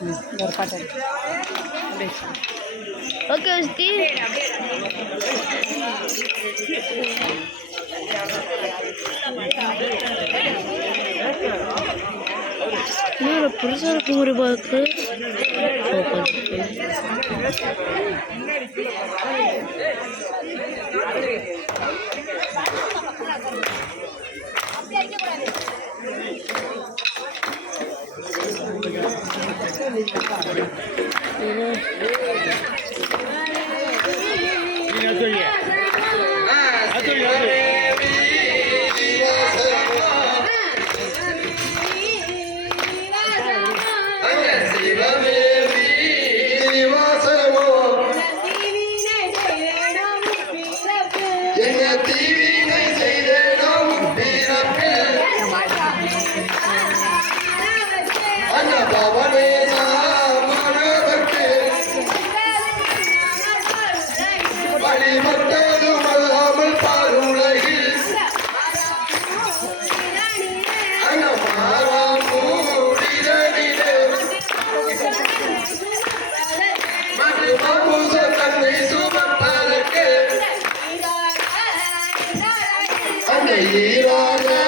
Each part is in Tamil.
ஒரு பாட்டு ஓகே ஸ்தி புதுசாக இருக்கும் ஒரு செய்வார்கள்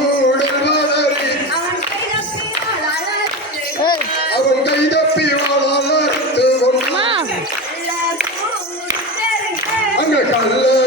கள்ள